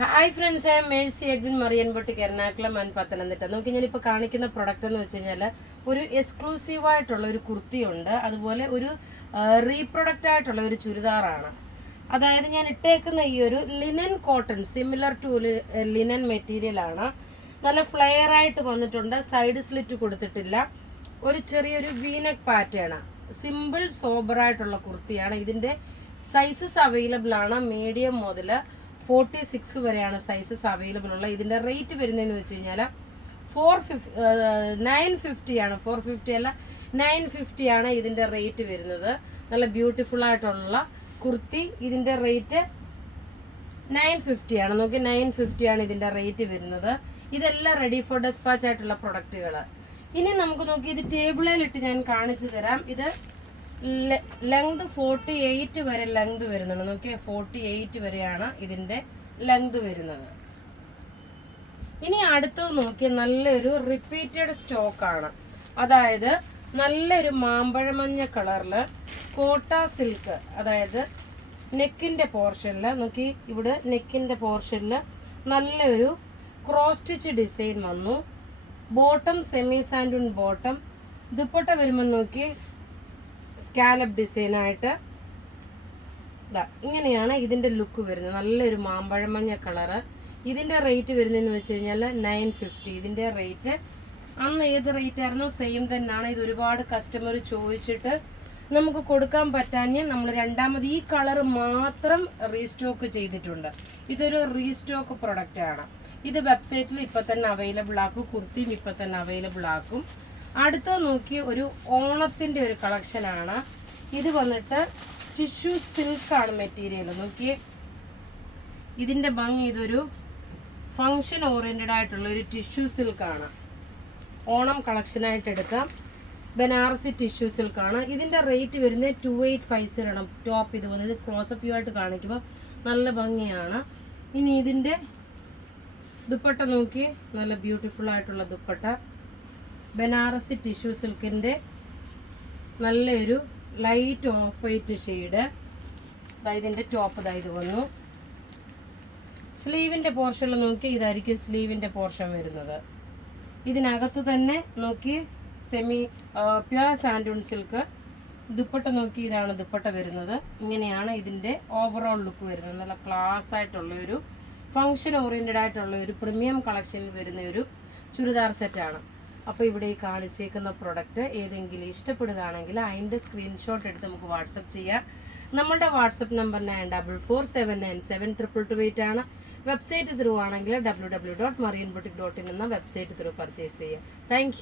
Hi friends, I M Mercy Edwin marine boutique Ernakulam and Pathanamthitta. നോക്കി ഞാനിപ്പോൾ കാണിക്കുന്ന പ്രൊഡക്റ്റ് എന്ന് വെച്ച് കഴിഞ്ഞാൽ ഒരു എക്സ്ക്ലൂസീവായിട്ടുള്ള ഒരു കുർത്തിയുണ്ട്, അതുപോലെ ഒരു റീപ്രൊഡക്റ്റ് ആയിട്ടുള്ള ഒരു ചുരിദാറാണ്. അതായത് ഞാൻ ഇട്ടേക്കുന്ന ഈ ഒരു linen cotton, similar to linen material ആണ്. നല്ല ഫ്ലെയർ ആയിട്ട് വന്നിട്ടുണ്ട്, സൈഡ് സ്ലിറ്റ് കൊടുത്തിട്ടില്ല, ഒരു ചെറിയൊരു വീനെക്ക് പാറ്റേൺ, സിമ്പിൾ സോബറായിട്ടുള്ള കുർത്തിയാണ്. ഇതിൻ്റെ സൈസസ് അവൈലബിൾ ആണ്, മീഡിയം മുതൽ 46 വരെയാണ് സൈസസ് അവൈലബിൾ ഉള്ള. ഇതിൻ്റെ റേറ്റ് വരുന്നതെന്ന് വെച്ച് കഴിഞ്ഞാൽ 950 ആണ്. 450 അല്ല, 950 ആണ് ഇതിൻ്റെ റേറ്റ് വരുന്നത്. നല്ല ബ്യൂട്ടിഫുൾ ആയിട്ടുള്ള കുർത്തി. ഇതിൻ്റെ റേറ്റ് 950 ആണ്. നോക്കി, 950 ആണ് ഇതിൻ്റെ റേറ്റ് വരുന്നത്. ഇതെല്ലാം റെഡി ഫോർ ഡെസ്പാച്ച് ആയിട്ടുള്ള പ്രൊഡക്റ്റുകൾ. ഇനി നമുക്ക് നോക്കി ഇത് ടേബിളിലിട്ട് ഞാൻ കാണിച്ചു തരാം. ഇത് ലെങ്ത് 48 വരെ ലെങ്ത് വരുന്നുണ്ട്. നോക്കിയാൽ 48 വരെയാണ് ഇതിൻ്റെ ലെങ്ത് വരുന്നത്. ഇനി അടുത്തത് നോക്കിയാൽ നല്ലൊരു റിപ്പീറ്റഡ് സ്റ്റോക്കാണ്. അതായത് നല്ലൊരു മാമ്പഴമഞ്ഞ കളറിൽ കോട്ട സിൽക്ക്, അതായത് നെക്കിൻ്റെ പോർഷനിൽ നോക്കി, ഇവിടെ നെക്കിൻ്റെ പോർഷനിൽ നല്ലൊരു ക്രോസ് സ്റ്റിച്ച് ഡിസൈൻ വന്നു. ബോട്ടം സെമി സാൻഡൂൺ ബോട്ടം. ദുപ്പട്ട വരുമ്പോൾ നോക്കി സ്കാലപ്പ് ഡിസൈനായിട്ട് ഇങ്ങനെയാണ് ഇതിൻ്റെ ലുക്ക് വരുന്നത്. നല്ലൊരു മാമ്പഴമഞ്ഞ കളറ്. ഇതിൻ്റെ റേറ്റ് വരുന്നതെന്ന് വെച്ച് കഴിഞ്ഞാൽ 950. ഇതിൻ്റെ റേറ്റ് അന്ന് ഏത് റേറ്റ് ആയിരുന്നു സെയിം തന്നെയാണ്. ഇത് ഒരുപാട് കസ്റ്റമർ ചോദിച്ചിട്ട് നമുക്ക് കൊടുക്കാൻ പറ്റാഞ്ഞ് നമ്മൾ രണ്ടാമത് ഈ കളർ മാത്രം റീസ്റ്റോക്ക് ചെയ്തിട്ടുണ്ട്. ഇതൊരു റീസ്റ്റോക്ക് പ്രൊഡക്റ്റ് ആണ്. ഇത് വെബ്സൈറ്റിൽ ഇപ്പം തന്നെ അവൈലബിൾ ആക്കും, കുർത്തിയും ഇപ്പം തന്നെ അവൈലബിൾ ആക്കും. അടുത്തത് നോക്കി ഒരു ഓണത്തിൻ്റെ ഒരു കളക്ഷനാണ്. ഇത് വന്നിട്ട് ടിഷ്യൂ സിൽക്കാണ് മെറ്റീരിയൽ. നോക്കി ഇതിൻ്റെ ഭംഗി, ഇതൊരു ഫങ്ഷൻ ഓറിയൻറ്റഡ് ആയിട്ടുള്ള ഒരു ടിഷ്യൂ സിൽക്കാണ്. ഓണം കളക്ഷനായിട്ട് എടുക്കാം. ബനാറസി ടിഷ്യൂ സിൽക്കാണ്. ഇതിൻ്റെ റേറ്റ് വരുന്നത് 2850 ആണ്. ടോപ്പ് ഇത് വന്നത് ക്ലോസപ്പ് വ്യൂ ആയിട്ട് കാണിക്കുമ്പോൾ നല്ല ഭംഗിയാണ്. ഇനി ഇതിൻ്റെ ദുപ്പട്ട നോക്കി, നല്ല ബ്യൂട്ടിഫുൾ ആയിട്ടുള്ള ദുപ്പട്ട. ബനാറസി ടിഷ്യൂ സിൽക്കിൻ്റെ നല്ലൊരു ലൈറ്റ് ഓഫ് വൈറ്റ് ഷെയ്ഡ്. ഇതിൻ്റെ ടോപ്പ് ഇത് വന്നു. സ്ലീവിൻ്റെ പോർഷനിൽ നോക്കി, ഇതായിരിക്കും സ്ലീവിൻ്റെ പോർഷൻ വരുന്നത്. ഇതിനകത്ത് തന്നെ നോക്കി സെമി പ്യുവർ സാൻഡൂൺ സിൽക്ക്. ദുപ്പട്ട നോക്കി, ഇതാണ് ദുപ്പട്ട വരുന്നത്. ഇങ്ങനെയാണ് ഇതിൻ്റെ ഓവറോൾ ലുക്ക് വരുന്നത്. നല്ല ക്ലാസ് ആയിട്ടുള്ള ഒരു ഫങ്ഷൻ ഓറിയൻറ്റഡ് ആയിട്ടുള്ള ഒരു പ്രീമിയം കളക്ഷനിൽ വരുന്ന ഒരു ചുരിദാർ സെറ്റാണ്. അപ്പോൾ ഇവിടെ ഈ കാണിച്ചേക്കുന്ന പ്രൊഡക്റ്റ് ഏതെങ്കിലും ഇഷ്ടപ്പെടുകയാണെങ്കിൽ അതിൻ്റെ സ്ക്രീൻഷോട്ട് എടുത്ത് നമുക്ക് വാട്സപ്പ് ചെയ്യാം. നമ്മളുടെ വാട്സപ്പ് നമ്പർ 9447972228 ആണ്. വെബ്സൈറ്റ് ത്രൂ ആണെങ്കിൽ www.marianboutique.in എന്ന വെബ്സൈറ്റ് ത്രൂ പർച്ചേസ് ചെയ്യാം. താങ്ക്